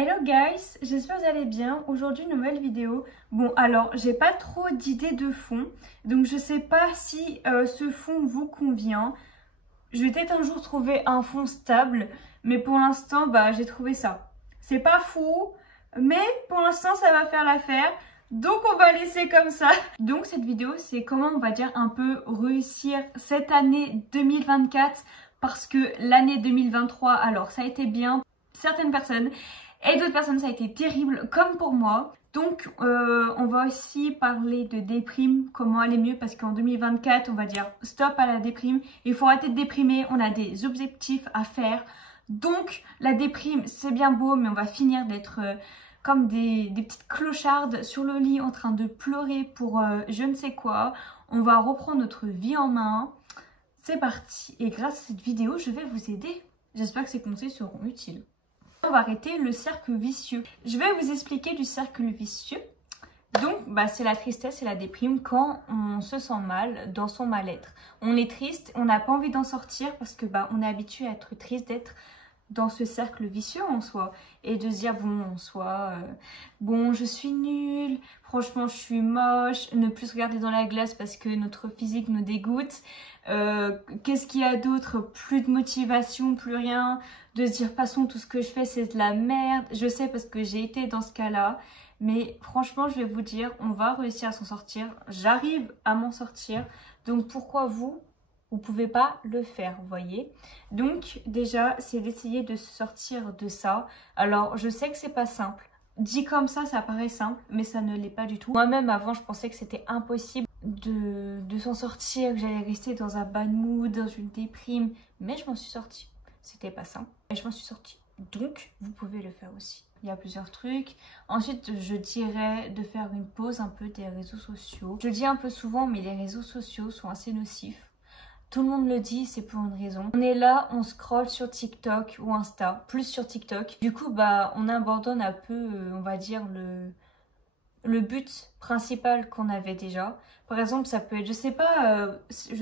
Hello guys, j'espère que vous allez bien. Aujourd'hui une nouvelle vidéo. Bon alors j'ai pas trop d'idées de fond, donc je sais pas si ce fond vous convient. Je vais peut-être un jour trouver un fond stable, mais pour l'instant j'ai trouvé ça. C'est pas fou, mais pour l'instant ça va faire l'affaire. Donc on va laisser comme ça. Donc cette vidéo c'est comment on va dire un peu réussir cette année 2024, parce que l'année 2023 alors ça a été bien pour certaines personnes. Et d'autres personnes, ça a été terrible, comme pour moi. Donc, on va aussi parler de déprime, comment aller mieux, parce qu'en 2024, on va dire stop à la déprime. Il faut arrêter de déprimer, on a des objectifs à faire. Donc, la déprime, c'est bien beau, mais on va finir d'être comme des petites clochardes sur le lit en train de pleurer pour je ne sais quoi. On va reprendre notre vie en main. C'est parti. Et grâce à cette vidéo, je vais vous aider. J'espère que ces conseils seront utiles. On va arrêter le cercle vicieux. Je vais vous expliquer du cercle vicieux. Donc, c'est la tristesse et la déprime quand on se sent mal dans son mal-être. On est triste, on n'a pas envie d'en sortir parce que on est habitué à être triste, d'être dans ce cercle vicieux en soi. Et de se dire, bon, je suis nulle, franchement, je suis moche, ne plus se regarder dans la glace parce que notre physique nous dégoûte. Qu'est-ce qu'il y a d'autre? Plus de motivation, plus rien. De se dire, passons, tout ce que je fais, c'est de la merde. Je sais parce que j'ai été dans ce cas-là. Mais franchement, je vais vous dire, on va réussir à s'en sortir. J'arrive à m'en sortir. Donc, pourquoi vous pouvez pas le faire, vous voyez? Donc, déjà, c'est d'essayer de se sortir de ça. Alors, je sais que c'est pas simple. Dit comme ça paraît simple, mais ça ne l'est pas du tout. Moi-même, avant, je pensais que c'était impossible de s'en sortir, que j'allais rester dans un bad mood, dans une déprime. Mais je m'en suis sortie. C'était pas simple. Et je m'en suis sortie. Donc, vous pouvez le faire aussi. Il y a plusieurs trucs. Ensuite, je dirais de faire une pause un peu des réseaux sociaux. Je le dis un peu souvent, mais les réseaux sociaux sont assez nocifs. Tout le monde le dit, c'est pour une raison. On est là, on scrolle sur TikTok ou Insta, plus sur TikTok. Du coup, on abandonne un peu, on va dire, le but principal qu'on avait déjà. Par exemple, ça peut être, je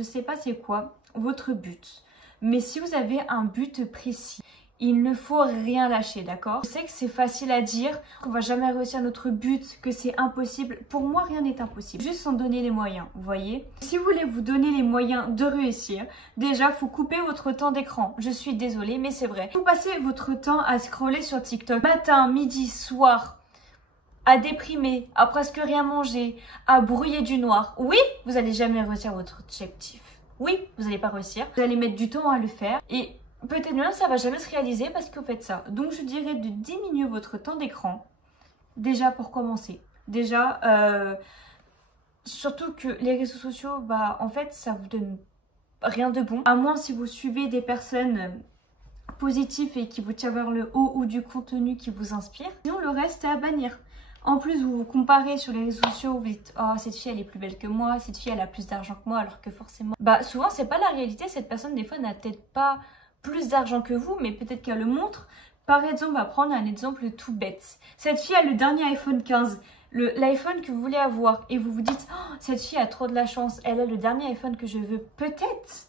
sais pas c'est quoi votre but. Mais si vous avez un but précis, il ne faut rien lâcher, d'accord? Je sais que c'est facile à dire, qu'on va jamais réussir notre but, que c'est impossible. Pour moi, rien n'est impossible. Juste s'en donner les moyens, vous voyez? Si vous voulez vous donner les moyens de réussir, déjà, faut couper votre temps d'écran. Je suis désolée, mais c'est vrai. Vous passez votre temps à scroller sur TikTok, matin, midi, soir, à déprimer, à presque rien manger, à brouiller du noir. Oui, vous n'allez jamais réussir votre objectif. Oui, vous n'allez pas réussir. Vous allez mettre du temps à le faire et peut-être même ça va jamais se réaliser parce que vous faites ça. Donc je dirais de diminuer votre temps d'écran, déjà pour commencer. Déjà, surtout que les réseaux sociaux, en fait, ça vous donne rien de bon. À moins si vous suivez des personnes positives et qui vous tirent vers le haut ou du contenu qui vous inspire. Sinon, le reste est à bannir. En plus, vous vous comparez sur les réseaux sociaux, vous dites « Oh, cette fille, elle est plus belle que moi, cette fille, elle a plus d'argent que moi, alors que forcément... » souvent, c'est pas la réalité. Cette personne, des fois, n'a peut-être pas plus d'argent que vous, mais peut-être qu'elle le montre. Par exemple, on va prendre un exemple tout bête. Cette fille a le dernier iPhone 15, l'iPhone que vous voulez avoir, et vous vous dites oh, cette fille a trop de la chance, elle a le dernier iPhone que je veux, peut-être.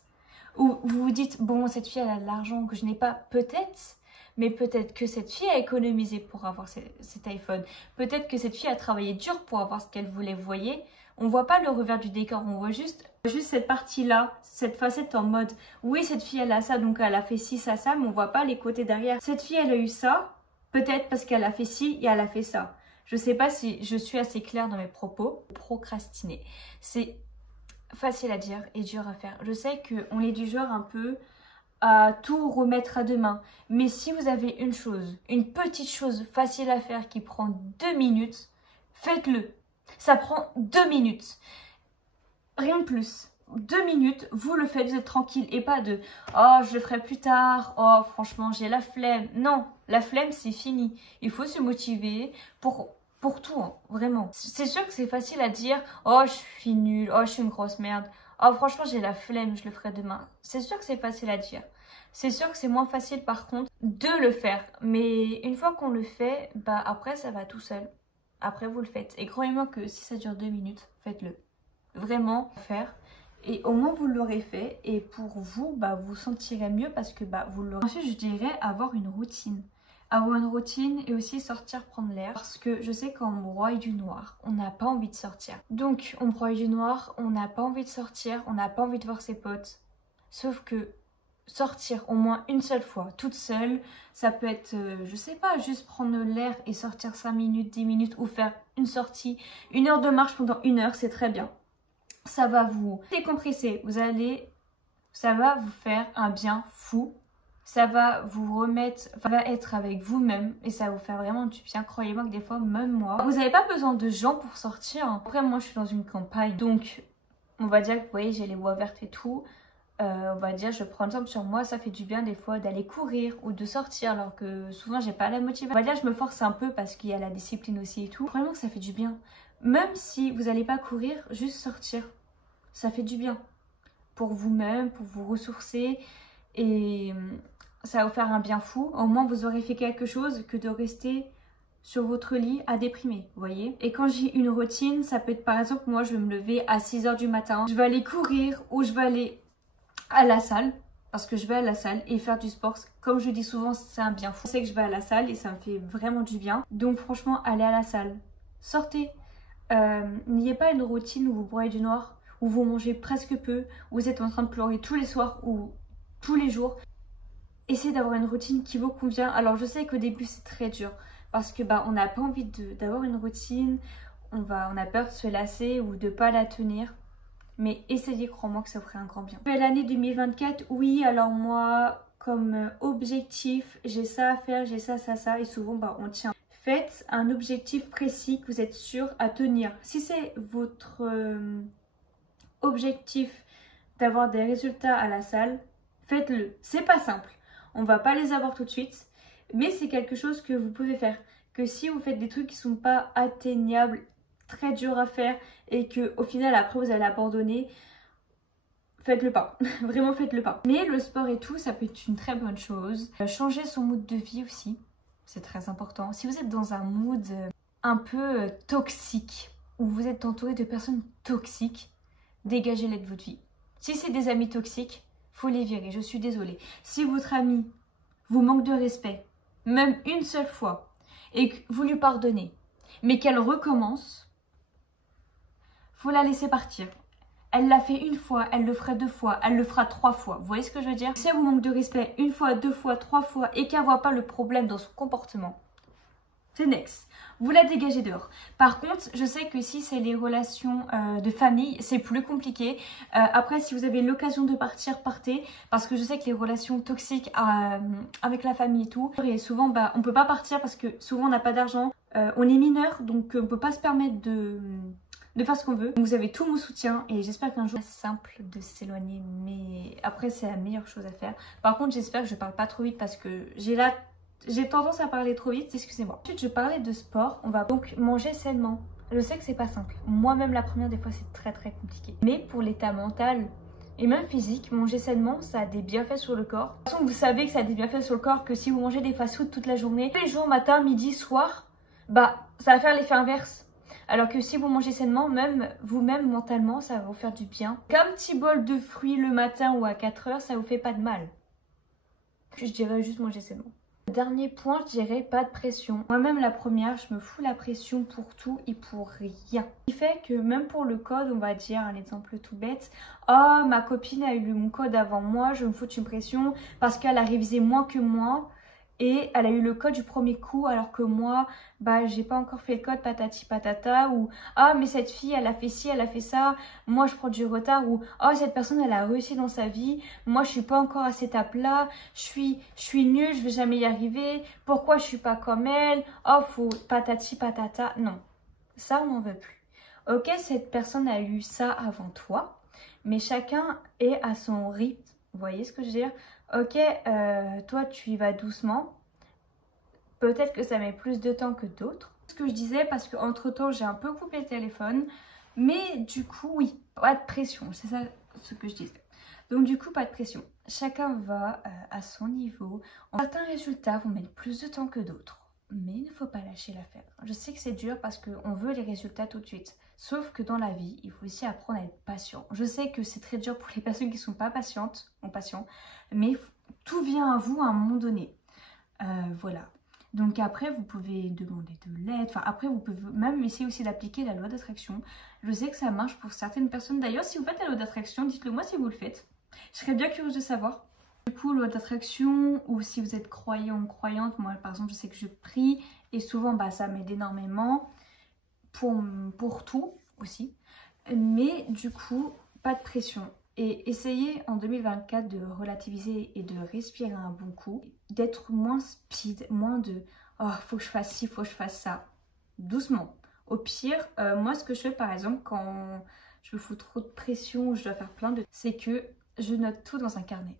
Ou vous vous dites bon, cette fille elle a de l'argent que je n'ai pas, peut-être. Mais peut-être que cette fille a économisé pour avoir cet iPhone. Peut-être que cette fille a travaillé dur pour avoir ce qu'elle voulait, vous voyez. On voit pas le revers du décor, on voit juste cette partie-là, cette facette en mode oui, cette fille elle a ça, donc elle a fait ci, ça, mais on voit pas les côtés derrière. Cette fille elle a eu ça, peut-être parce qu'elle a fait ci et elle a fait ça. Je sais pas si je suis assez claire dans mes propos. Procrastiner, c'est facile à dire et dur à faire. Je sais qu'on est du genre un peu à tout remettre à demain. Mais si vous avez une petite chose facile à faire qui prend 2 minutes, faites-le. Ça prend 2 minutes. Rien de plus. 2 minutes, vous le faites, vous êtes tranquille. Et pas de « Oh, je le ferai plus tard. Oh, franchement, j'ai la flemme. » Non, la flemme, c'est fini. Il faut se motiver pour tout, hein, vraiment. C'est sûr que c'est facile à dire « Oh, je suis nulle. Oh, je suis une grosse merde. Oh, franchement, j'ai la flemme, je le ferai demain. » C'est sûr que c'est facile à dire. C'est sûr que c'est moins facile, par contre, de le faire. Mais une fois qu'on le fait, après, ça va tout seul. Après, vous le faites. Et croyez-moi que si ça dure 2 minutes, faites-le. Vraiment, faire. Et au moins, vous l'aurez fait. Et pour vous, vous sentirez mieux parce que vous l'aurez. Ensuite, je dirais avoir une routine. avoir une routine et aussi sortir prendre l'air. Parce que je sais qu'en broye du noir, on n'a pas envie de sortir. Donc on broye du noir, on n'a pas envie de sortir, on n'a pas envie de voir ses potes. Sauf que sortir au moins une seule fois, toute seule, ça peut être, je sais pas, juste prendre l'air et sortir 5 minutes, 10 minutes ou faire une sortie, 1 heure de marche pendant 1 heure, c'est très bien. Ça va vous décompresser, ça va vous faire un bien fou. Ça va vous remettre, ça va être avec vous-même et ça va vous faire vraiment du bien. Croyez-moi que des fois, même moi, vous n'avez pas besoin de gens pour sortir. Après, moi, je suis dans une campagne, donc on va dire que vous voyez, j'ai les voies vertes et tout. On va dire, je prends exemple sur moi, ça fait du bien des fois d'aller courir ou de sortir alors que souvent j'ai pas la motivation. On va dire, je me force un peu parce qu'il y a la discipline aussi et tout. Vraiment que ça fait du bien. Même si vous n'allez pas courir, juste sortir, ça fait du bien pour vous-même, pour vous ressourcer et ça va vous faire un bien fou. Au moins vous aurez fait quelque chose que de rester sur votre lit à déprimer, vous voyez. Et quand j'ai une routine, ça peut être par exemple, moi je vais me lever à 6 h du matin, je vais aller courir ou je vais aller à la salle, parce que je vais à la salle et faire du sport, comme je dis souvent, c'est un bien fou. Je sais que je vais à la salle et ça me fait vraiment du bien. Donc franchement, allez à la salle, sortez. N'ayez pas une routine où vous broyez du noir, où vous mangez presque peu, où vous êtes en train de pleurer tous les soirs ou tous les jours. Essayez d'avoir une routine qui vous convient. Alors je sais qu'au début c'est très dur, parce que on n'a pas envie d'avoir une routine, on a peur de se lasser ou de pas la tenir. Mais essayez, crois-moi que ça vous ferait un grand bien. L'année 2024, oui, alors moi, comme objectif, j'ai ça à faire, j'ai ça, ça, et souvent, on tient. Faites un objectif précis que vous êtes sûr à tenir. Si c'est votre objectif d'avoir des résultats à la salle, faites-le. C'est pas simple, on va pas les avoir tout de suite, mais c'est quelque chose que vous pouvez faire. Que si vous faites des trucs qui sont pas atteignables, très dur à faire et que au final après vous allez abandonner, faites le pas. Vraiment faites le pas. Mais le sport et tout, ça peut être une très bonne chose. Changer son mood de vie aussi, c'est très important. Si vous êtes dans un mood un peu toxique, où vous êtes entouré de personnes toxiques, dégagez-les de votre vie. Si c'est des amis toxiques, faut les virer, je suis désolée. Si votre ami vous manque de respect, même une seule fois, et que vous lui pardonnez, mais qu'elle recommence, faut la laisser partir. Elle l'a fait une fois, elle le fera 2 fois, elle le fera 3 fois. Vous voyez ce que je veux dire? Si elle vous manque de respect 1 fois, 2 fois, 3 fois et qu'elle ne voit pas le problème dans son comportement, c'est next. Vous la dégagez dehors. Par contre, je sais que si c'est les relations de famille, c'est plus compliqué. Après, si vous avez l'occasion de partir, partez. Parce que je sais que les relations toxiques avec la famille et tout, et souvent, on ne peut pas partir parce que souvent on n'a pas d'argent. On est mineur, donc on ne peut pas se permettre de faire ce qu'on veut. Donc vous avez tout mon soutien et j'espère qu'un jour c'est simple de s'éloigner, mais après c'est la meilleure chose à faire. Par contre j'espère que je parle pas trop vite parce que j'ai tendance à parler trop vite, excusez-moi. Ensuite je parlais de sport, on va donc manger sainement. Je sais que c'est pas simple, moi-même la première des fois c'est très compliqué. Mais pour l'état mental et même physique, manger sainement ça a des bienfaits sur le corps. De toute façon vous savez que ça a des bienfaits sur le corps que si vous mangez des fast-food toute la journée, tous les jours, matin, midi, soir, ça va faire l'effet inverse. Alors que si vous mangez sainement, même vous-même mentalement, ça va vous faire du bien. Qu'un petit bol de fruits le matin ou à 4 heures, ça vous fait pas de mal. Je dirais juste manger sainement. Dernier point, je dirais pas de pression. Moi-même la première, je me fous la pression pour tout et pour rien. Ce qui fait que même pour le code, on va dire un exemple tout bête. Oh, ma copine a eu mon code avant moi, je me fous une pression parce qu'elle a révisé moins que moi. Et elle a eu le code du premier coup alors que moi, j'ai pas encore fait le code patati patata. Ou ah mais cette fille elle a fait ci, elle a fait ça, moi je prends du retard. Ou oh cette personne elle a réussi dans sa vie, moi je suis pas encore à cette étape là, je suis nulle, je vais jamais y arriver, pourquoi je suis pas comme elle, oh faut patati patata. Non, ça on n'en veut plus. Ok, cette personne a eu ça avant toi, mais chacun est à son rythme, vous voyez ce que je veux dire? Ok, toi tu y vas doucement, peut-être que ça met plus de temps que d'autres. Ce que je disais, parce qu'entre temps j'ai un peu coupé le téléphone, mais du coup oui, pas de pression, c'est ça ce que je disais. Donc du coup pas de pression, chacun va à son niveau. Certains résultats vont mettre plus de temps que d'autres, mais il ne faut pas lâcher l'affaire. Je sais que c'est dur parce qu'on veut les résultats tout de suite. Sauf que dans la vie, il faut aussi apprendre à être patient. Je sais que c'est très dur pour les personnes qui ne sont pas patientes, mais tout vient à vous à un moment donné. Voilà. Donc après, vous pouvez demander de l'aide. Enfin, après, vous pouvez même essayer aussi d'appliquer la loi d'attraction. Je sais que ça marche pour certaines personnes. D'ailleurs, si vous faites la loi d'attraction, dites-le moi si vous le faites. Je serais bien curieuse de savoir. Du coup, loi d'attraction, ou si vous êtes croyant ou croyante, moi par exemple, je sais que je prie et souvent bah, ça m'aide énormément pour tout aussi. Mais du coup, pas de pression. Et essayez en 2024 de relativiser et de respirer un bon coup, d'être moins speed, moins de « oh, faut que je fasse ci, faut que je fasse ça ». Doucement. Au pire, moi ce que je fais par exemple quand je me fous trop de pression ou je dois faire plein de... c'est que je note tout dans un carnet.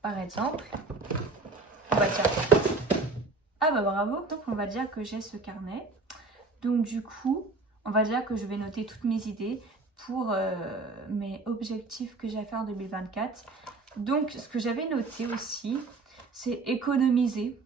Par exemple, on va dire... Ah bah bravo. Donc on va dire que j'ai ce carnet. Donc du coup, on va dire que je vais noter toutes mes idées pour mes objectifs que j'ai à faire en 2024. Donc ce que j'avais noté aussi, c'est économiser.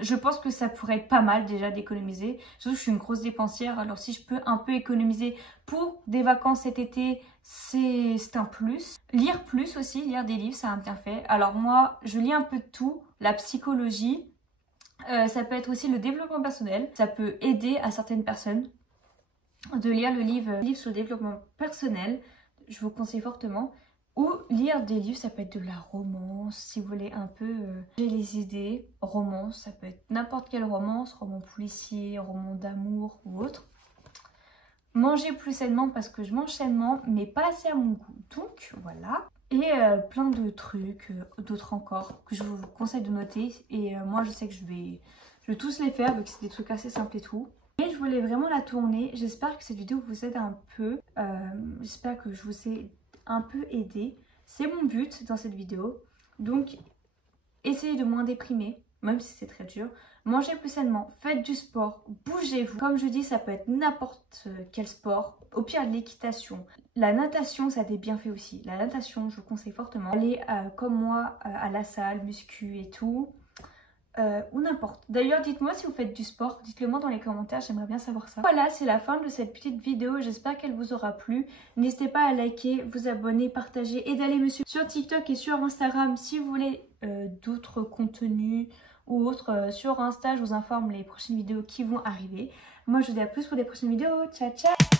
Je pense que ça pourrait être pas mal déjà d'économiser. Surtout que je suis une grosse dépensière, alors si je peux un peu économiser pour des vacances cet été, c'est un plus. Lire plus aussi, lire des livres, ça a bien fait. Alors moi, je lis un peu de tout, la psychologie, ça peut être aussi le développement personnel, ça peut aider à certaines personnes de lire le livre sur le développement personnel, je vous conseille fortement. Ou lire des livres, ça peut être de la romance, si vous voulez un peu j'ai les idées. Romance, ça peut être n'importe quelle romance, roman policier, roman d'amour ou autre. Manger plus sainement parce que je mange sainement, mais pas assez à mon goût. Donc voilà. Et plein de trucs, d'autres encore, que je vous conseille de noter. Et moi je sais que je vais tous les faire, vu que c'est des trucs assez simples et tout. Et je voulais vraiment la tourner. J'espère que cette vidéo vous aide un peu. J'espère que je vous ai un peu aidé. C'est mon but dans cette vidéo. Donc, essayez de moins déprimer, même si c'est très dur. Mangez plus sainement, faites du sport, bougez-vous. Comme je dis, ça peut être n'importe quel sport. Au pire, de l'équitation. La natation, ça a des bienfaits aussi. La natation, je vous conseille fortement. Allez, comme moi, à la salle, muscu et tout. Ou n'importe. D'ailleurs, dites-moi si vous faites du sport, dites-le moi dans les commentaires, j'aimerais bien savoir ça. Voilà, c'est la fin de cette petite vidéo, j'espère qu'elle vous aura plu. N'hésitez pas à liker, vous abonner, partager et d'aller me suivre sur TikTok et sur Instagram si vous voulez d'autres contenus ou autres. Sur Insta, je vous informe les prochaines vidéos qui vont arriver. Moi, je vous dis à plus pour les prochaines vidéos. Ciao, ciao!